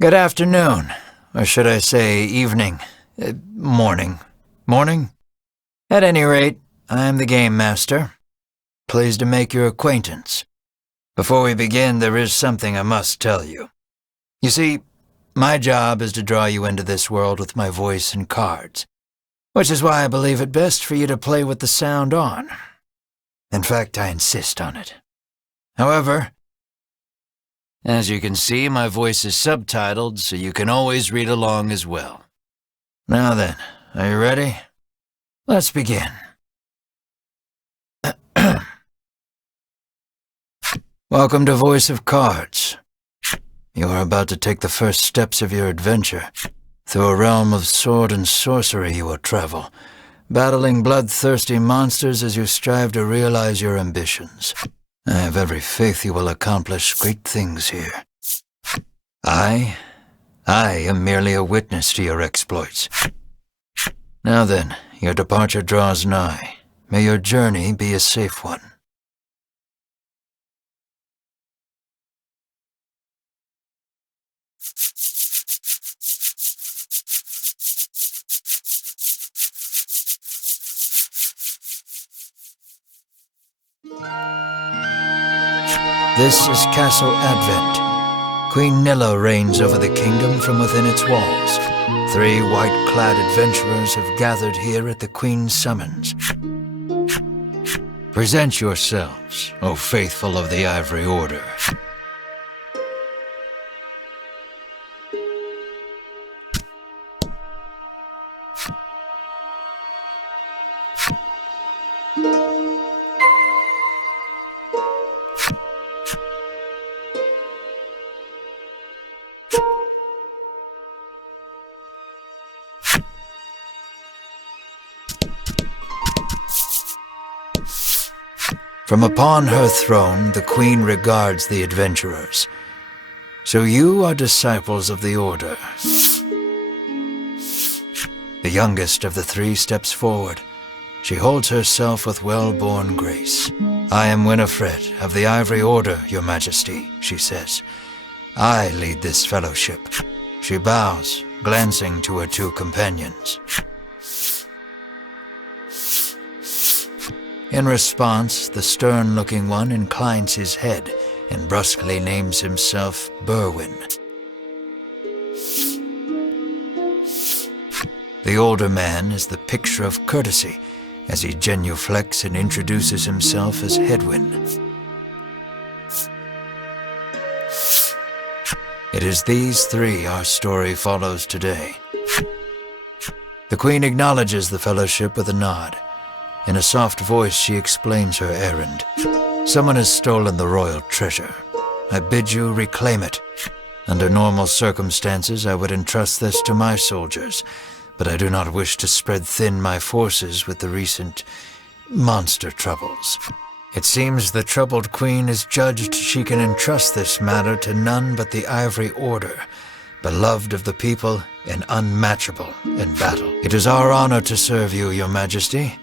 Good afternoon, or should I say evening, morning. Morning? At any rate, I am the Game Master. Pleased to make your acquaintance. Before we begin, there is something I must tell you. You see, my job is to draw you into this world with my voice and cards, which is why I believe it best for you to play with the sound on. In fact, I insist on it. However, as you can see, my voice is subtitled, so you can always read along as well. Now then, are you ready? Let's begin. Welcome to Voice of Cards. You are about to take the first steps of your adventure. Through a realm of sword and sorcery you will travel, battling bloodthirsty monsters as you strive to realize your ambitions. I have every faith you will accomplish great things here. I am merely a witness to your exploits. Now then, your departure draws nigh. May your journey be a safe one. This is Castle Advent. Queen Nilla reigns over the kingdom from within its walls. 3 white-clad adventurers have gathered here at the Queen's summons. Present yourselves, O faithful of the Ivory Order. From upon her throne, the Queen regards the adventurers. So you are disciples of the Order. The youngest of the 3 steps forward. She holds herself with well-born grace. I am Winifred of the Ivory Order, Your Majesty, she says. I lead this fellowship. She bows, glancing to her 2 companions. In response, the stern-looking one inclines his head and brusquely names himself Berwin. The older man is the picture of courtesy as he genuflects and introduces himself as Hedwin. It is these 3 our story follows today. The Queen acknowledges the fellowship with a nod. In a soft voice, she explains her errand. Someone has stolen the royal treasure. I bid you reclaim it. Under normal circumstances, I would entrust this to my soldiers, but I do not wish to spread thin my forces with the recent monster troubles. It seems the troubled queen has judged she can entrust this matter to none but the Ivory Order, beloved of the people and unmatchable in battle. It is our honor to serve you, Your Majesty.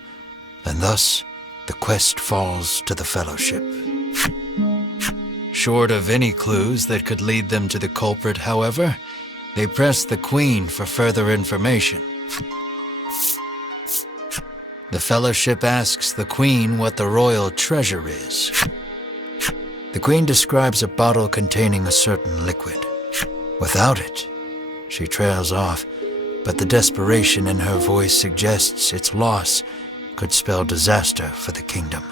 And thus, the quest falls to the Fellowship. Short of any clues that could lead them to the culprit, however, they press the Queen for further information. The Fellowship asks the Queen what the royal treasure is. The Queen describes a bottle containing a certain liquid. Without it, she trails off, but the desperation in her voice suggests its loss could spell disaster for the kingdom.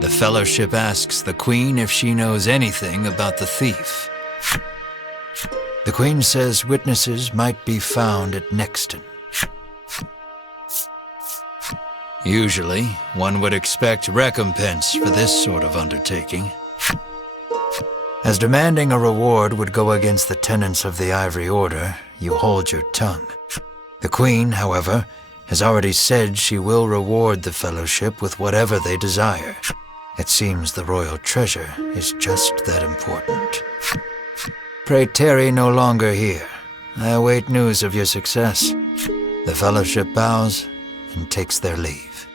The Fellowship asks the Queen if she knows anything about the thief. The Queen says witnesses might be found at Nexton. Usually, one would expect recompense for this sort of undertaking. As demanding a reward would go against the tenets of the Ivory Order, you hold your tongue. The Queen, however, has already said she will reward the Fellowship with whatever they desire. It seems the royal treasure is just that important. Pray tarry no longer here. I await news of your success. The Fellowship bows and takes their leave.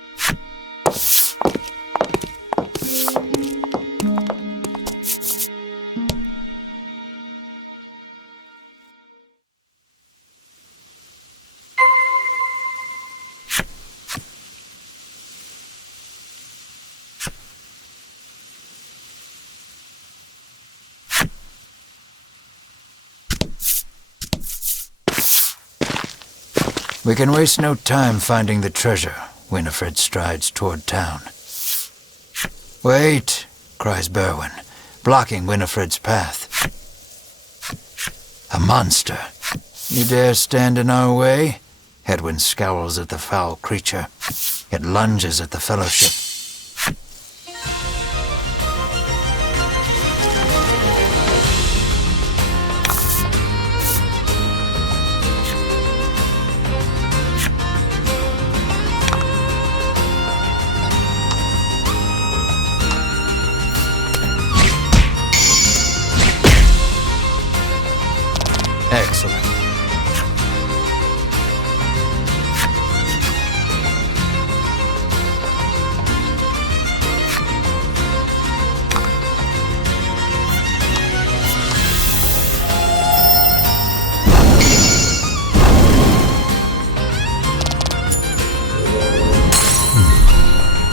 We can waste no time finding the treasure. Winifred strides toward town. Wait, cries Berwin, blocking Winifred's path. A monster. You dare stand in our way? Hedwyn scowls at the foul creature. It lunges at the Fellowship. Excellent.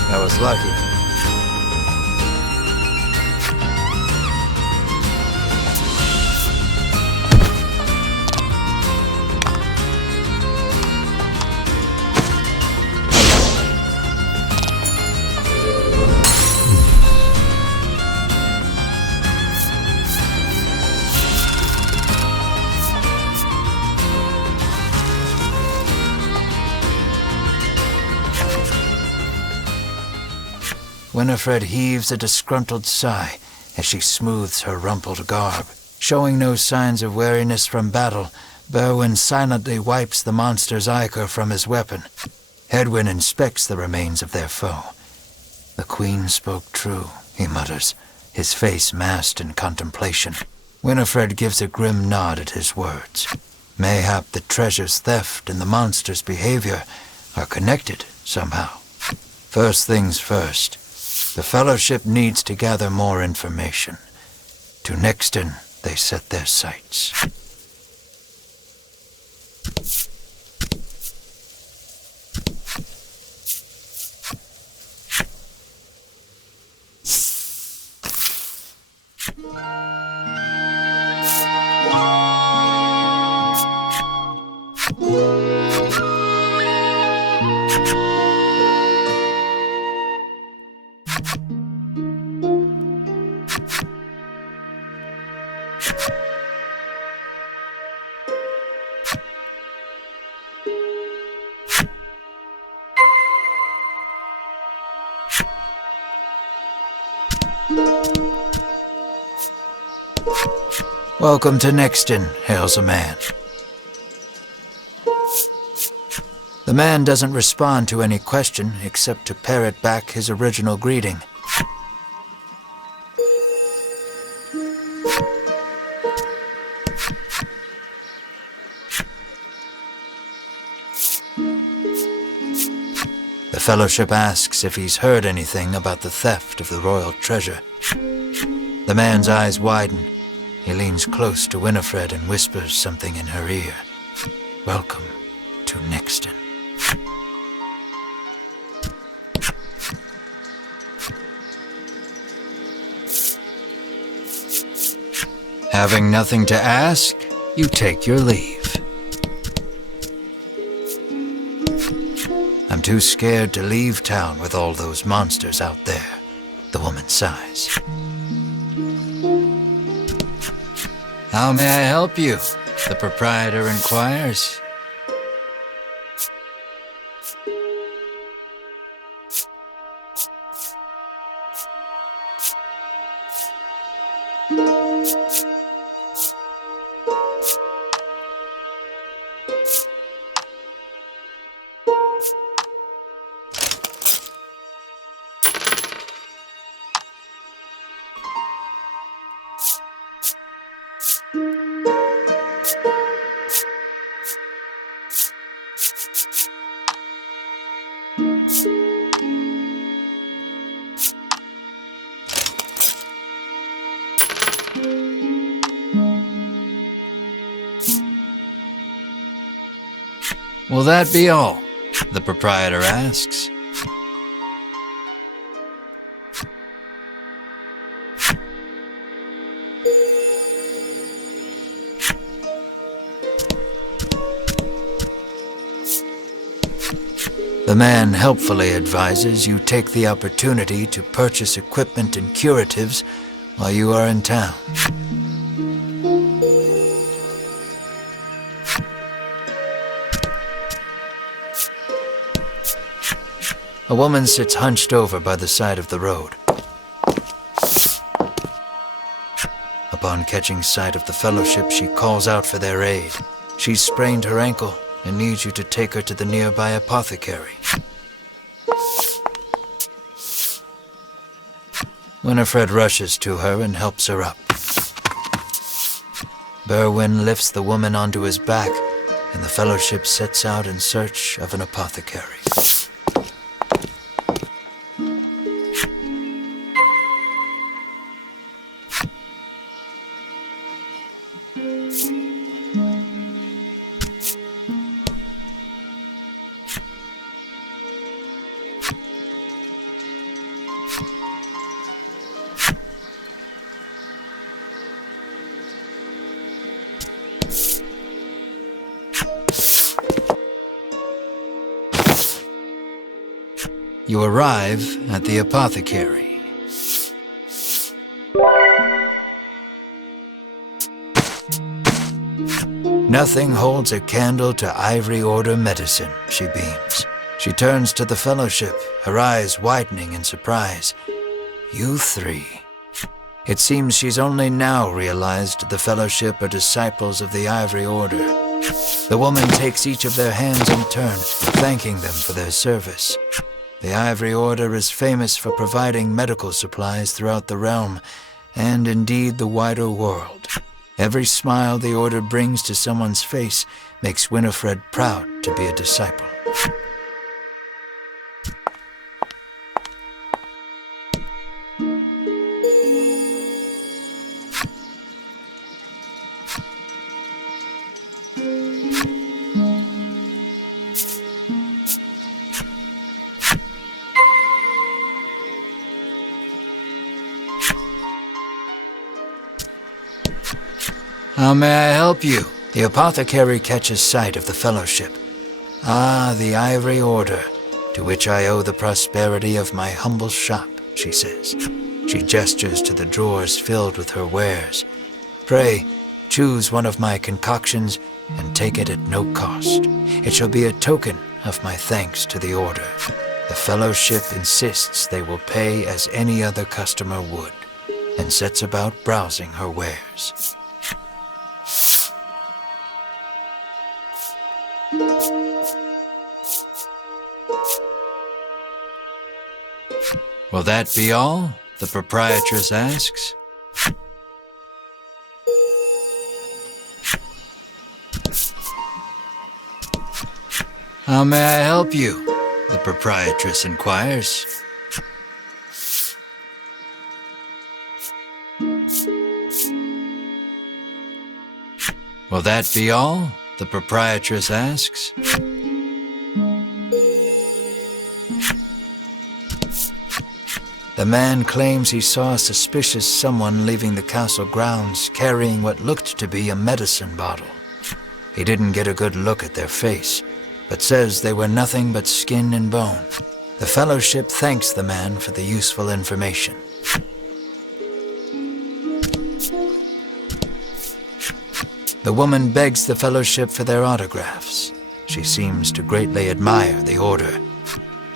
That was lucky. Winifred heaves a disgruntled sigh as she smooths her rumpled garb. Showing no signs of weariness from battle, Berwin silently wipes the monster's ichor from his weapon. Hedwyn inspects the remains of their foe. The Queen spoke true, he mutters, his face masked in contemplation. Winifred gives a grim nod at his words. Mayhap the treasure's theft and the monster's behavior are connected somehow. First things first. The Fellowship needs to gather more information. To Nixton, they set their sights. Welcome to Nixton, hails a man. The man doesn't respond to any question except to parrot back his original greeting. The Fellowship asks if he's heard anything about the theft of the royal treasure. The man's eyes widen. He leans close to Winifred and whispers something in her ear. Welcome to Nixton. Having nothing to ask, you take your leave. I'm too scared to leave town with all those monsters out there, the woman sighs. How may I help you? The proprietor inquires. Will that be all? The proprietor asks. The man helpfully advises you take the opportunity to purchase equipment and curatives while you are in town. A woman sits hunched over by the side of the road. Upon catching sight of the fellowship, she calls out for their aid. She's sprained her ankle and needs you to take her to the nearby apothecary. Winifred rushes to her and helps her up. Berwin lifts the woman onto his back, and the fellowship sets out in search of an apothecary. You arrive at the apothecary. Nothing holds a candle to Ivory Order medicine, she beams. She turns to the fellowship, her eyes widening in surprise. You three. It seems she's only now realized the fellowship are disciples of the Ivory Order. The woman takes each of their hands in turn, thanking them for their service. The Ivory Order is famous for providing medical supplies throughout the realm, and indeed the wider world. Every smile the Order brings to someone's face makes Winifred proud to be a disciple. How may I help you? The apothecary catches sight of the fellowship. Ah, the Ivory Order, to which I owe the prosperity of my humble shop, she says. She gestures to the drawers filled with her wares. Pray, choose one of my concoctions and take it at no cost. It shall be a token of my thanks to the Order. The fellowship insists they will pay as any other customer would, and sets about browsing her wares. Will that be all? The proprietress asks. How may I help you? The proprietress inquires. Will that be all? The proprietress asks. The man claims he saw a suspicious someone leaving the castle grounds carrying what looked to be a medicine bottle. He didn't get a good look at their face, but says they were nothing but skin and bone. The fellowship thanks the man for the useful information. The woman begs the fellowship for their autographs. She seems to greatly admire the Order.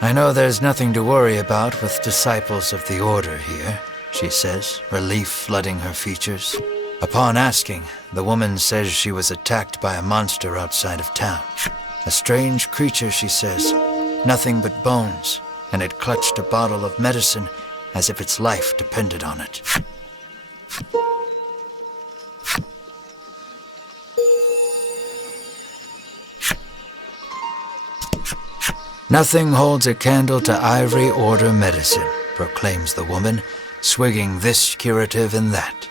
I know there's nothing to worry about with disciples of the Order here, she says, relief flooding her features. Upon asking, the woman says she was attacked by a monster outside of town. A strange creature, she says, nothing but bones, and it clutched a bottle of medicine as if its life depended on it. Nothing holds a candle to Ivory Order medicine, proclaims the woman, swigging this curative and that.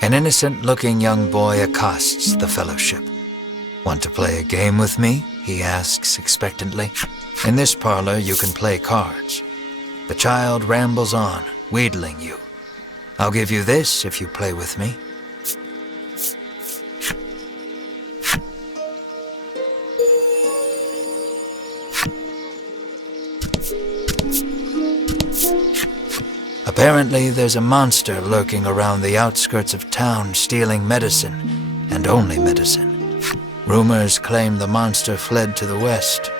An innocent-looking young boy accosts the fellowship. Want to play a game with me? He asks expectantly. In this parlor you can play cards. The child rambles on, wheedling you. I'll give you this if you play with me. Apparently, there's a monster lurking around the outskirts of town stealing medicine, and only medicine. Rumors claim the monster fled to the west.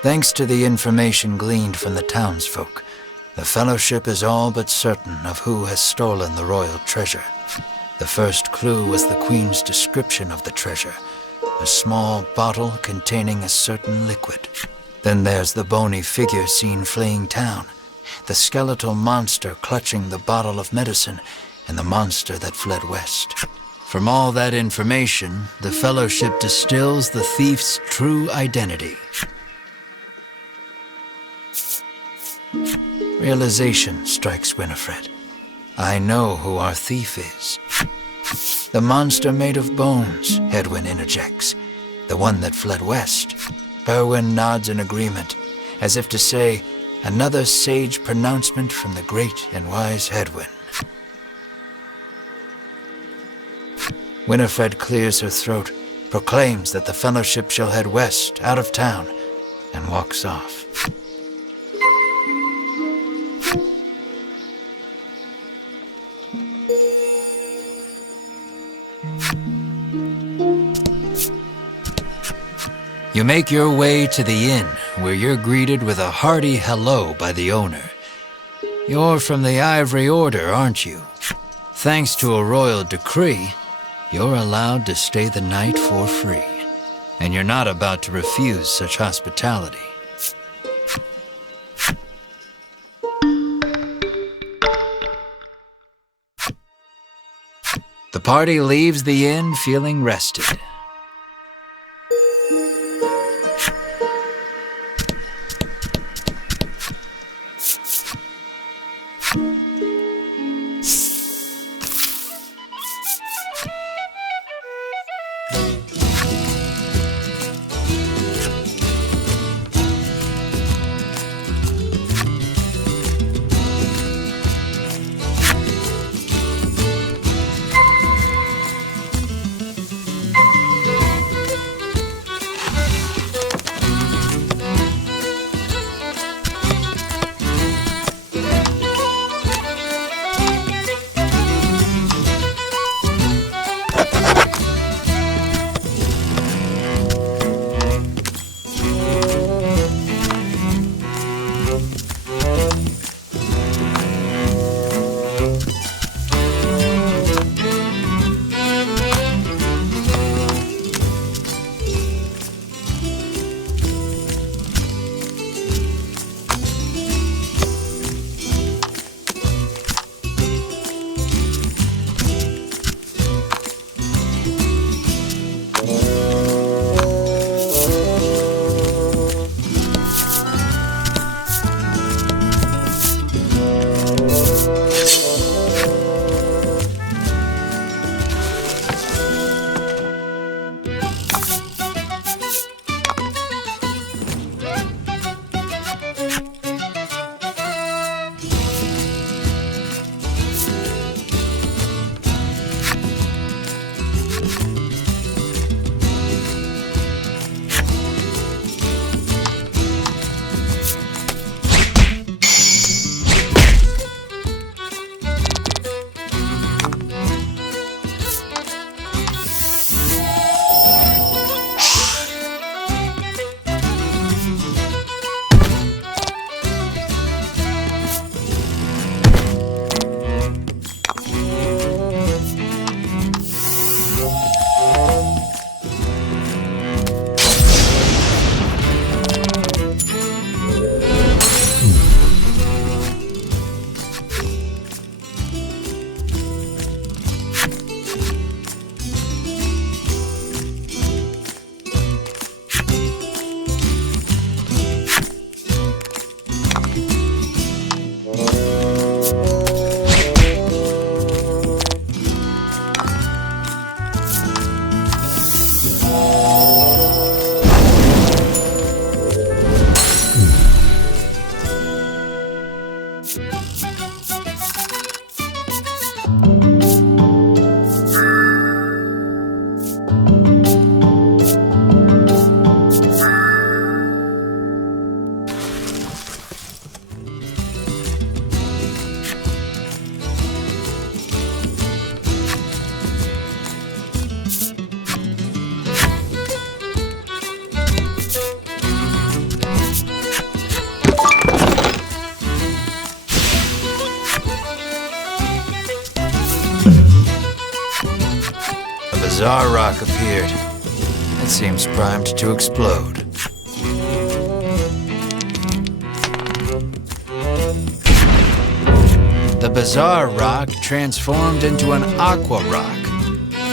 Thanks to the information gleaned from the townsfolk, the Fellowship is all but certain of who has stolen the royal treasure. The first clue was the Queen's description of the treasure, a small bottle containing a certain liquid. Then there's the bony figure seen fleeing town, the skeletal monster clutching the bottle of medicine, and the monster that fled west. From all that information, the Fellowship distills the thief's true identity. Realization strikes Winifred. I know who our thief is. The monster made of bones, Hedwyn interjects. The one that fled west. Berwin nods in agreement, as if to say, another sage pronouncement from the great and wise Hedwyn. Winifred clears her throat, proclaims that the Fellowship shall head west, out of town, and walks off. You make your way to the inn, where you're greeted with a hearty hello by the owner. You're from the Ivory Order, aren't you? Thanks to a royal decree, you're allowed to stay the night for free, and you're not about to refuse such hospitality. The party leaves the inn feeling rested. bizarre rock appeared. It seems primed to explode. The bizarre rock transformed into an aqua rock.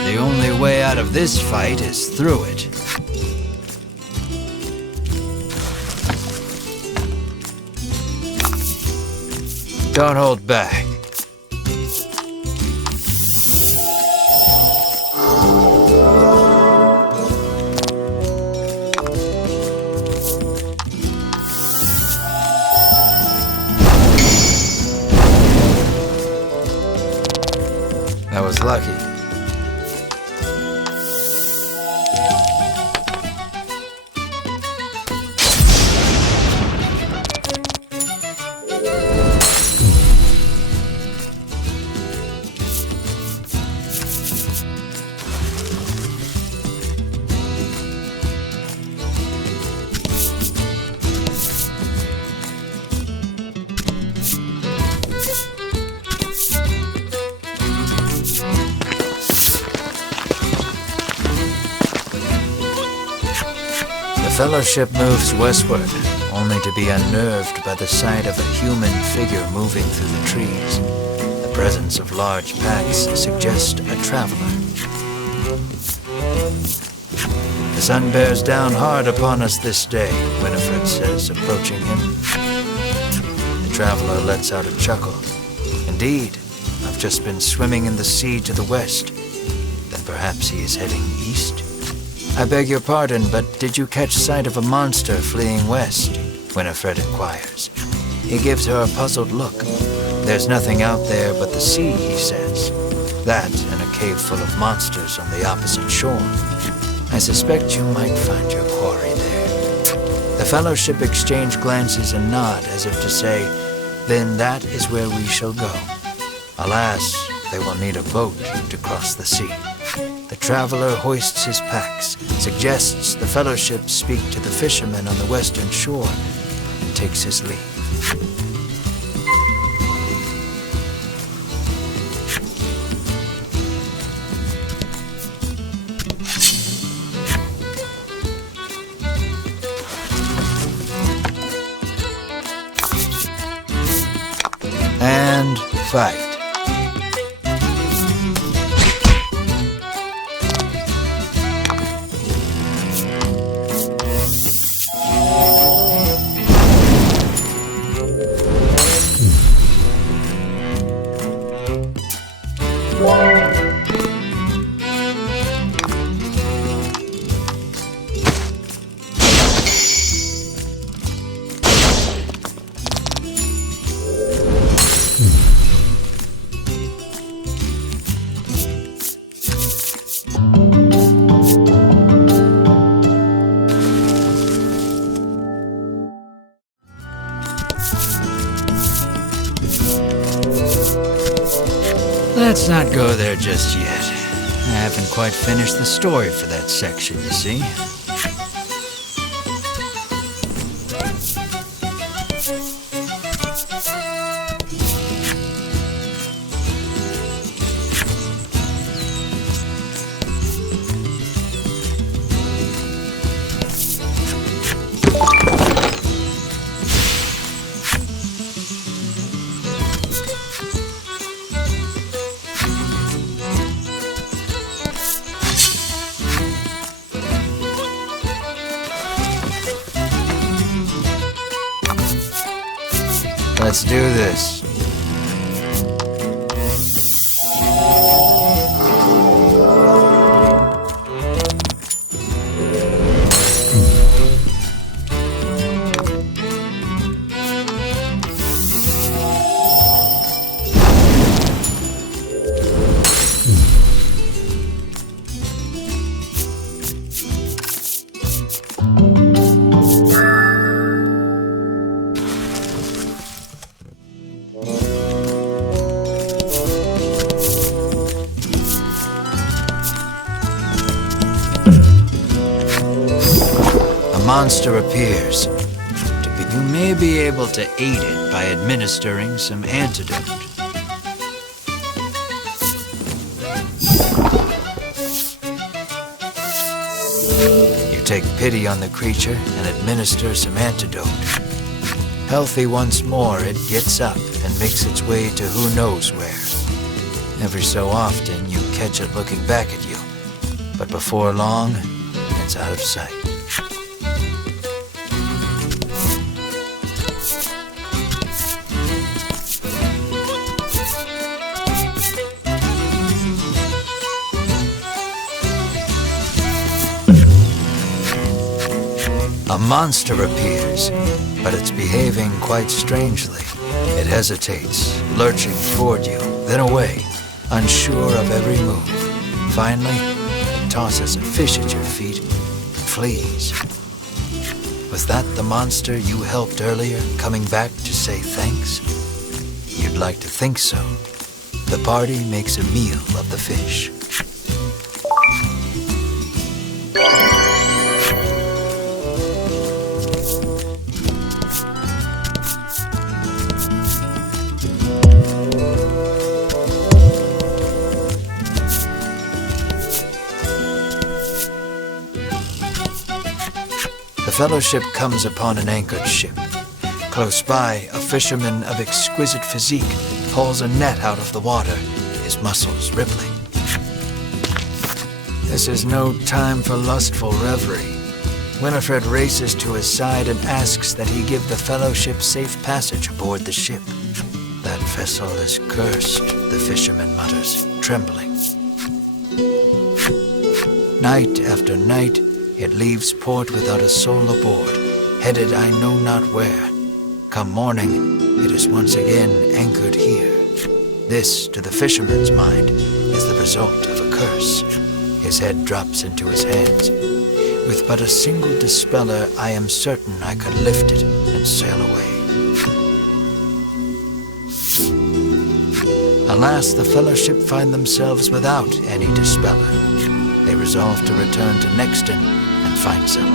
The only way out of this fight is through it. Don't hold back. That was lucky. The Fellowship moves westward, only to be unnerved by the sight of a human figure moving through the trees. The presence of large packs suggests a traveler. The sun bears down hard upon us this day, Winifred says, approaching him. The traveler lets out a chuckle. Indeed, I've just been swimming in the sea to the west. Then perhaps he is heading east? I beg your pardon, but did you catch sight of a monster fleeing west? Winifred inquires. He gives her a puzzled look. There's nothing out there but the sea, he says. That and a cave full of monsters on the opposite shore. I suspect you might find your quarry there. The Fellowship exchange glances and nod as if to say, then that is where we shall go. Alas, they will need a boat to cross the sea. The traveler hoists his packs, suggests the Fellowship speak to the fishermen on the western shore, and takes his leave. And fight. Let's not go there just yet. I haven't quite finished the story for that section, you see. Let's do this. Monster appears. You may be able to aid it by administering some antidote. take pity on the creature and administer some antidote. Healthy once more, it gets up and makes its way to who knows where. Every so often, you catch it looking back at you, but before long, it's out of sight. A monster appears, but it's behaving quite strangely. It hesitates, lurching toward you, then away, unsure of every move. Finally, it tosses a fish at your feet and flees. Was that the monster you helped earlier, coming back to say thanks? You'd like to think so. The party makes a meal of the fish. The Fellowship comes upon an anchored ship. Close by, a fisherman of exquisite physique pulls a net out of the water, his muscles rippling. This is no time for lustful reverie. Winifred races to his side and asks that he give the Fellowship safe passage aboard the ship. That vessel is cursed, the fisherman mutters, trembling. Night after night, it leaves port without a soul aboard, headed I know not where. Come morning, it is once again anchored here. This, to the fisherman's mind, is the result of a curse. His head drops into his hands. With but a single dispeller, I am certain I could lift it and sail away. Alas, the Fellowship find themselves without any dispeller. They resolve to return to Nexton and find some.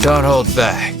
Don't hold back.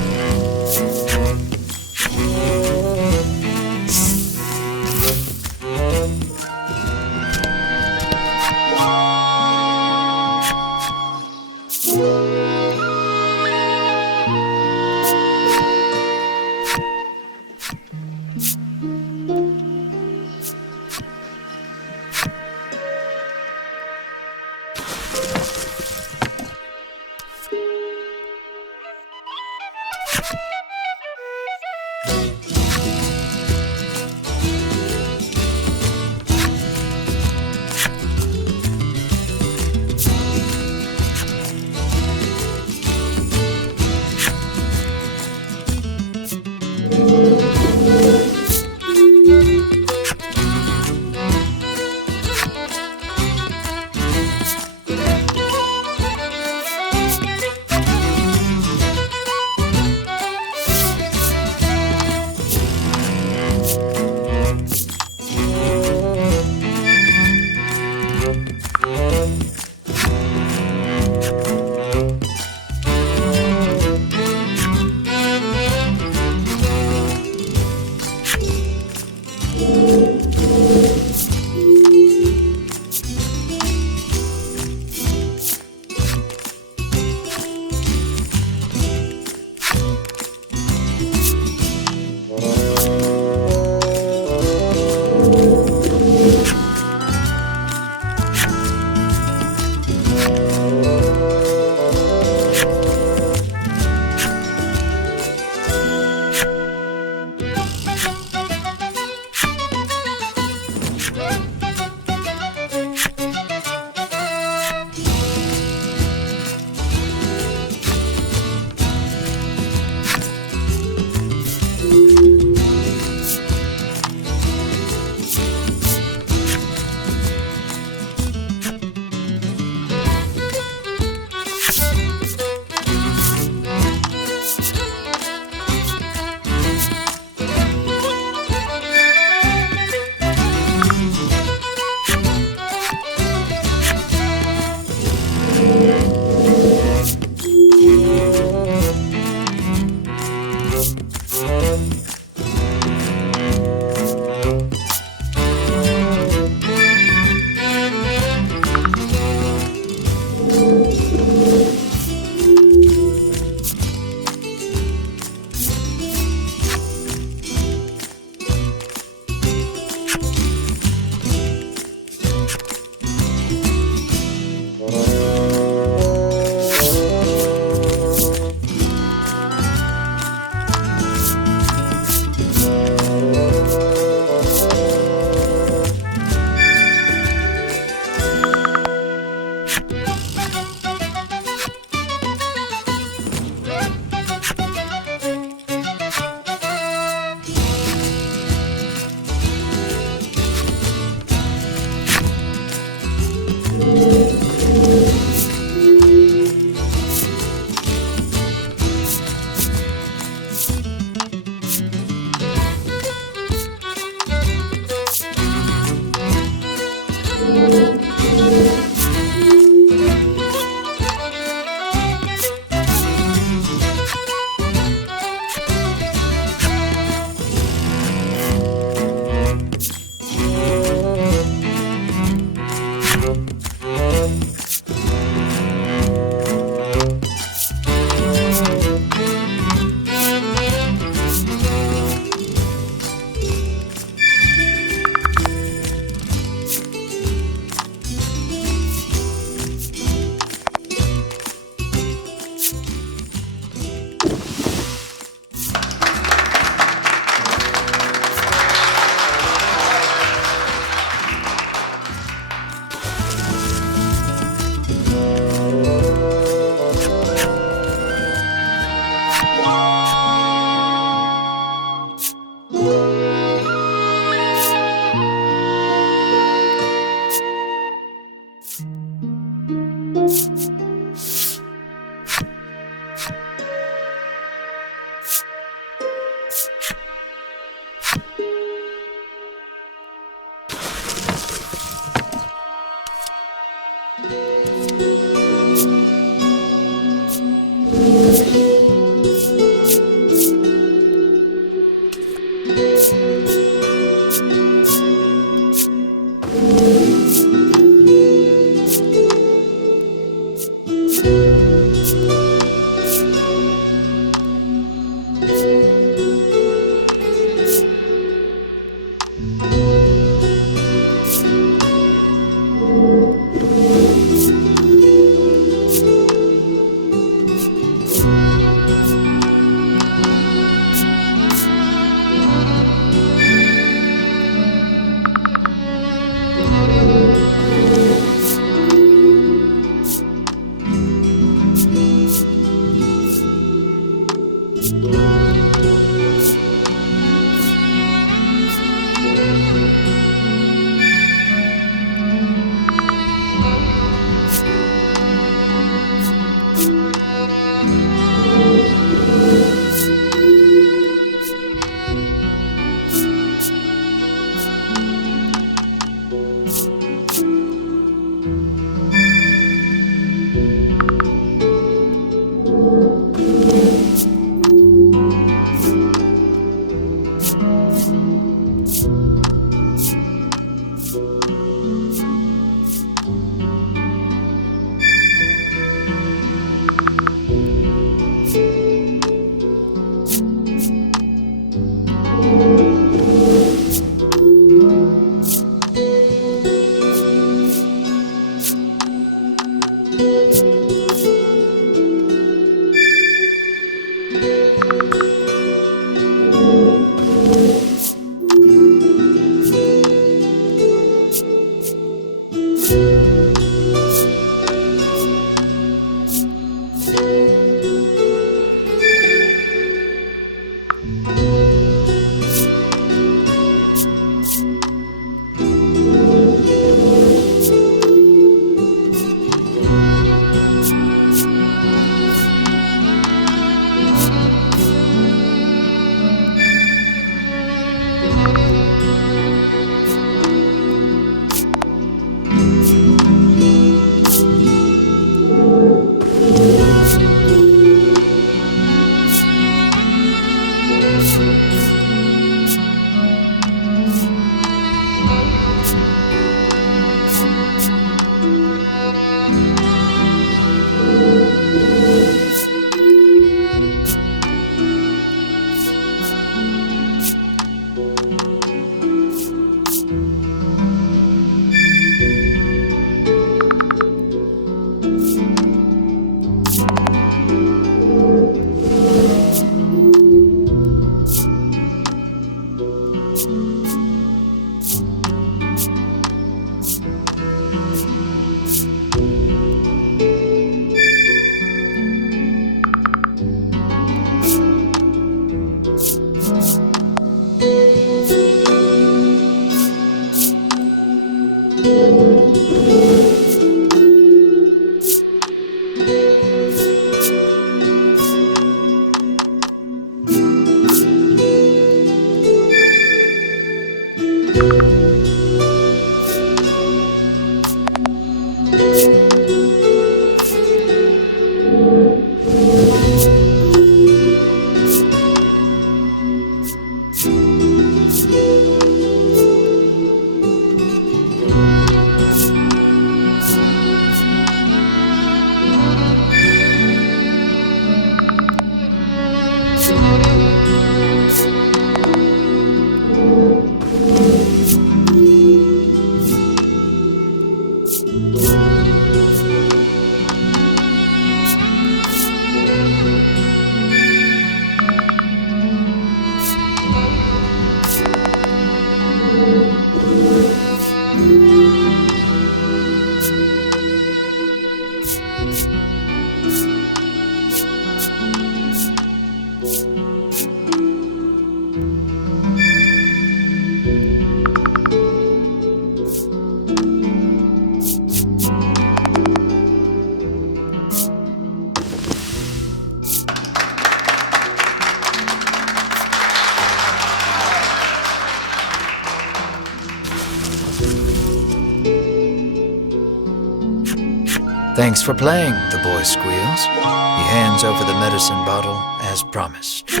Thanks for playing, the boy squeals. He hands over the medicine bottle as promised.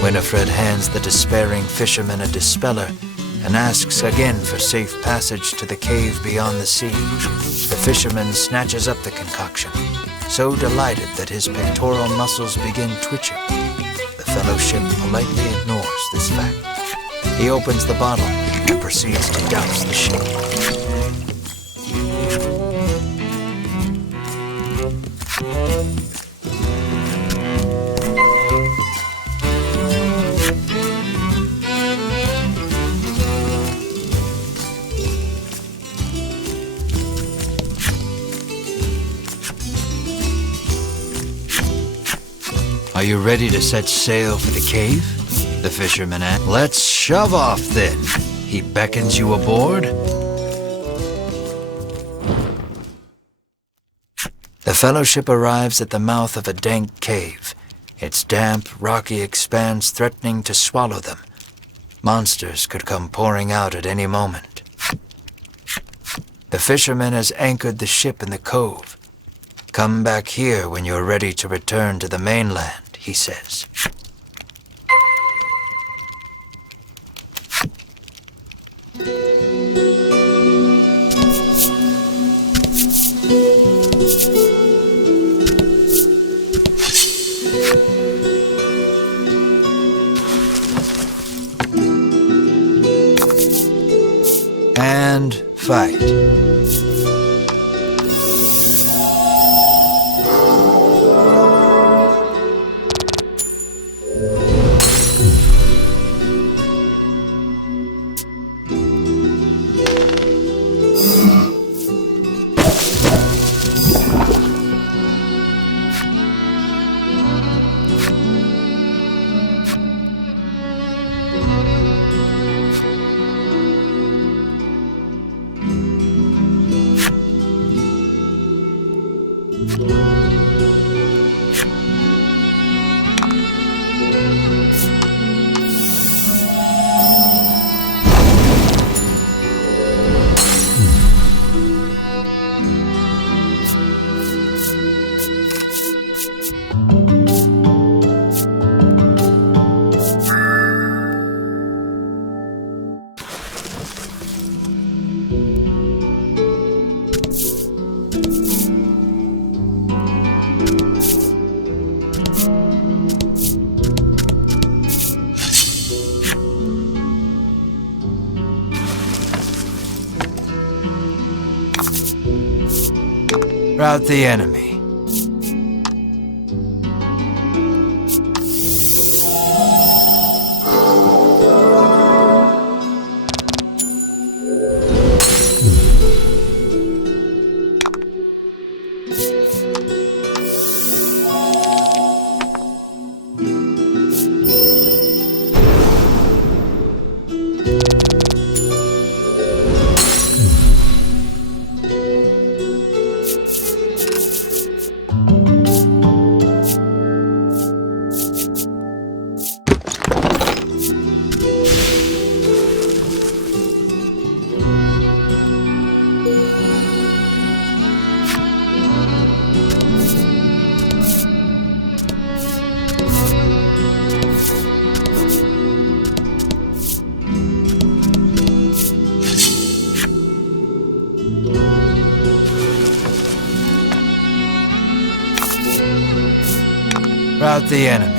Winifred hands the despairing fisherman a dispeller and asks again for safe passage to the cave beyond the sea. The fisherman snatches up the concoction, so delighted that his pectoral muscles begin twitching. The fellowship politely ignores this fact. He opens the bottle and proceeds to douse the ship. Are you ready to set sail for the cave? The fisherman asks. Let's shove off then. He beckons you aboard. The fellowship arrives at the mouth of a dank cave, its damp, rocky expanse threatening to swallow them. Monsters could come pouring out at any moment. The fisherman has anchored the ship in the cove. Come back here when you're ready to return to the mainland, he says. And fight. Rout the enemy. Rout the enemy.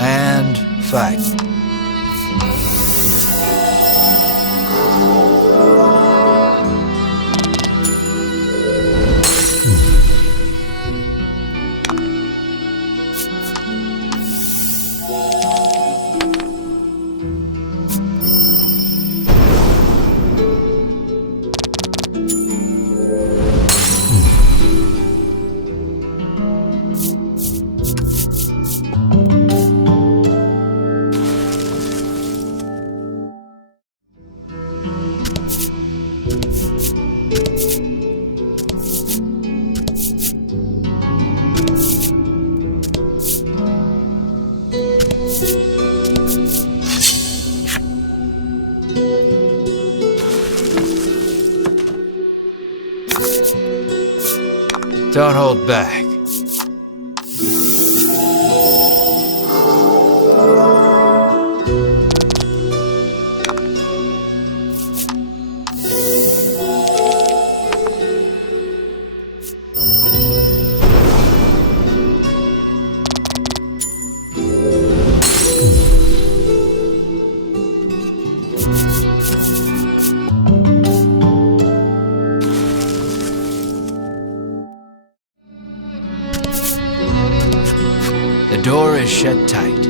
And fight. Don't hold back. The door is shut tight.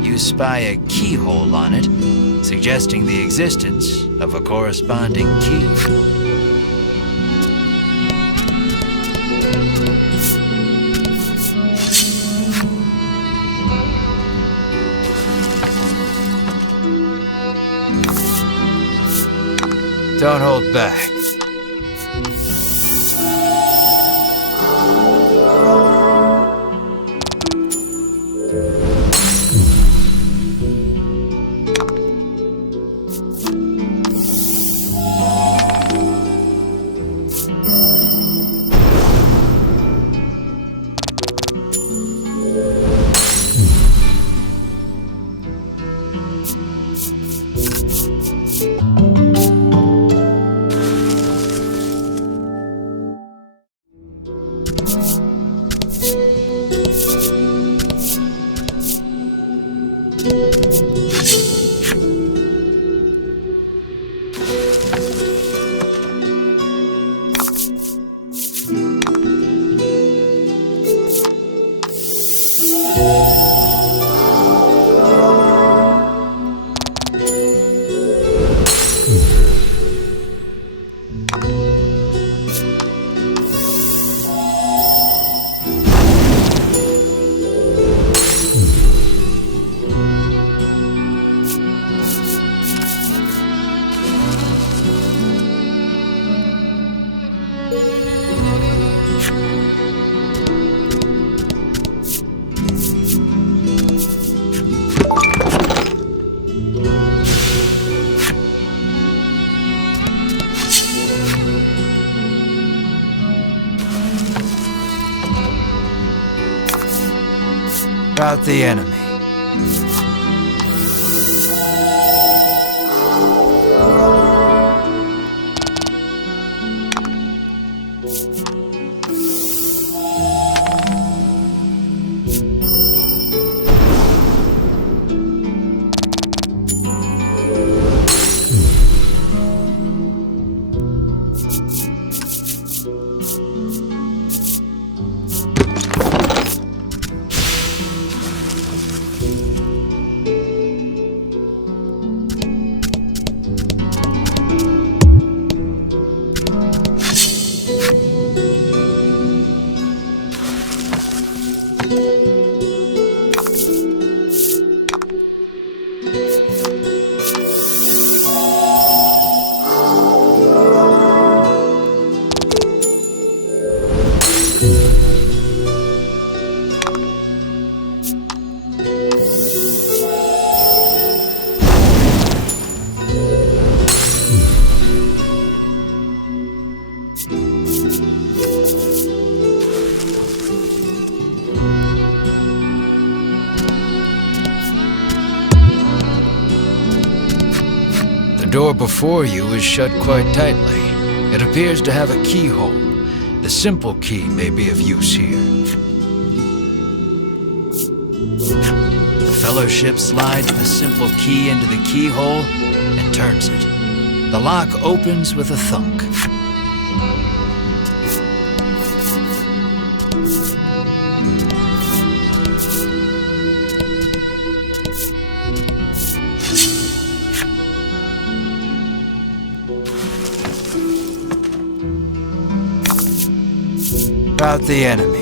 You spy a keyhole on it, suggesting the existence of a corresponding key. Don't hold back. About the enemy. The door before you is shut quite tightly. It appears to have a keyhole. The simple key may be of use here. The Fellowship slides the simple key into the keyhole and turns it. The lock opens with a thunk. About the enemy.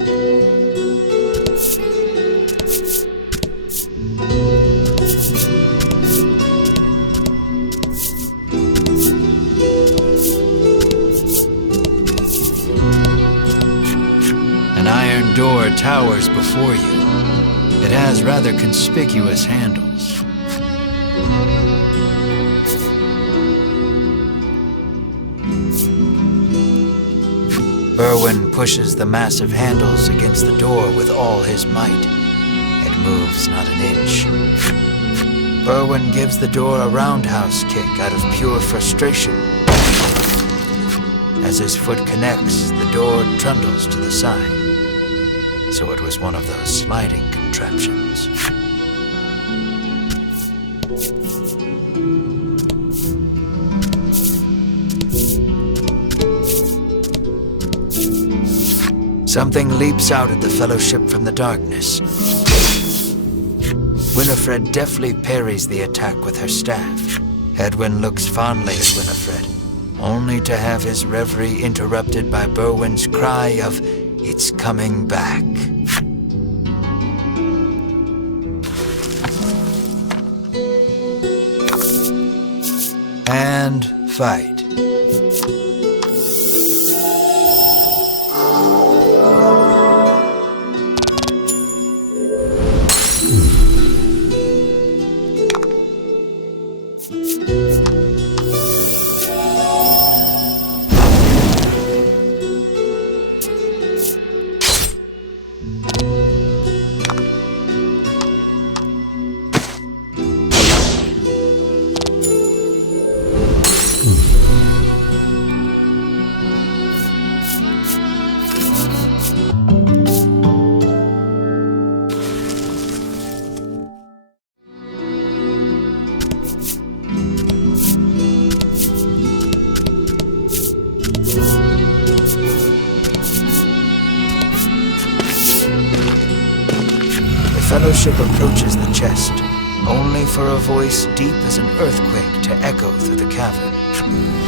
An iron door towers before you. It has rather conspicuous handles. Berwin pushes the massive handles against the door with all his might. It moves not an inch. Berwin gives the door a roundhouse kick out of pure frustration. As his foot connects, the door trundles to the side. So it was one of those sliding contraptions. Something leaps out at the Fellowship from the darkness. Winifred deftly parries the attack with her staff. Edwin looks fondly at Winifred, only to have his reverie interrupted by Berwin's cry of, "It's coming back." And fight. Fellowship approaches the chest, only for a voice deep as an earthquake to echo through the cavern.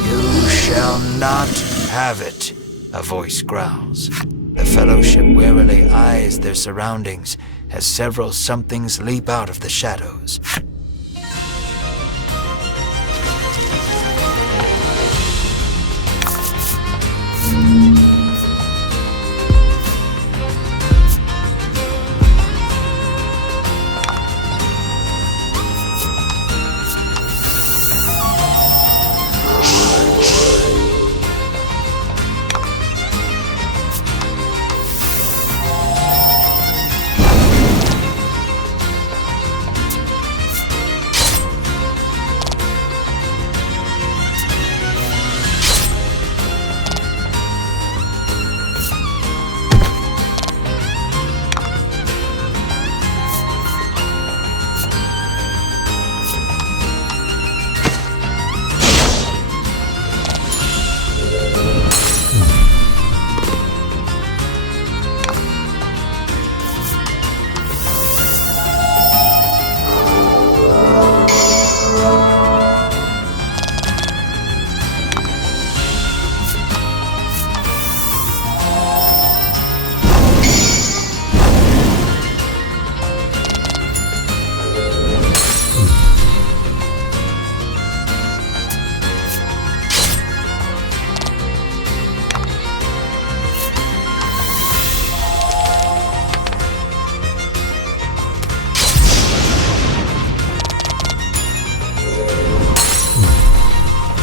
"You shall not have it," a voice growls. The Fellowship warily eyes their surroundings as several somethings leap out of the shadows.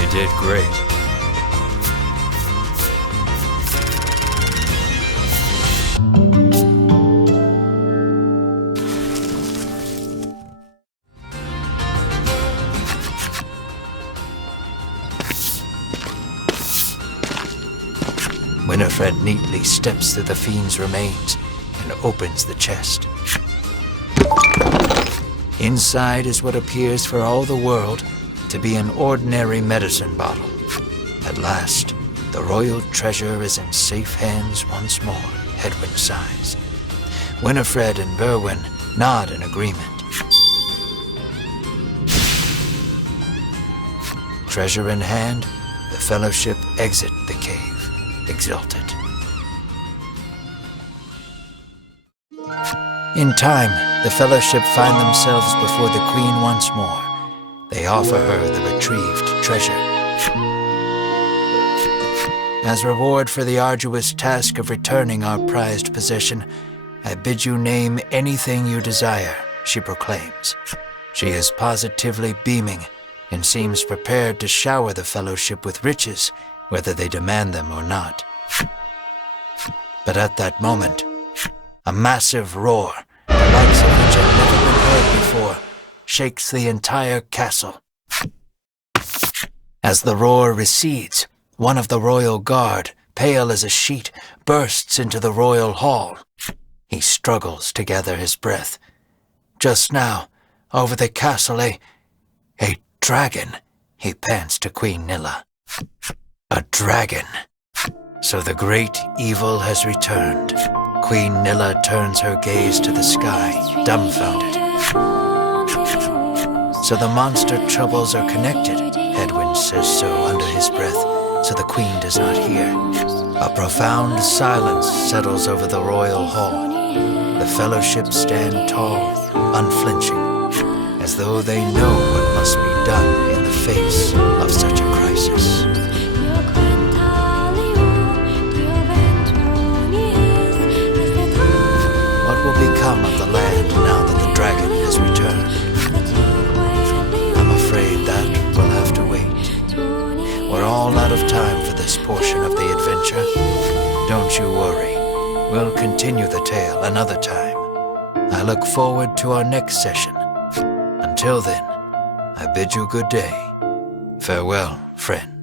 Did great. Winifred neatly steps through the fiend's remains and opens the chest. Inside is what appears for all the world to be an ordinary medicine bottle. At last, the royal treasure is in safe hands once more, Edwin sighs. Winifred and Berwin nod in agreement. Treasure in hand, the Fellowship exit the cave, exultant. In time, the Fellowship find themselves before the Queen once more. They offer her the retrieved treasure. As reward for the arduous task of returning our prized possession, I bid you name anything you desire, she proclaims. She is positively beaming and seems prepared to shower the Fellowship with riches, whether they demand them or not. But at that moment, a massive roar, the likes of which had never been heard before, shakes the entire castle. As the roar recedes, one of the royal guard, pale as a sheet, bursts into the royal hall. He struggles to gather his breath. Just now, over the castle, a dragon, he pants to Queen Nilla. A dragon. So the great evil has returned. Queen Nilla turns her gaze to the sky, dumbfounded. So the monster troubles are connected, Edwin says so under his breath, so the Queen does not hear. A profound silence settles over the royal hall. The Fellowship stand tall, unflinching, as though they know what must be done in the face of such a crisis. What will become of the land now that the dragon has returned? I'm afraid that will have to wait. We're all out of time for this portion of the adventure. Don't you worry. We'll continue the tale another time. I look forward to our next session. Until then, I bid you good day. Farewell, friend.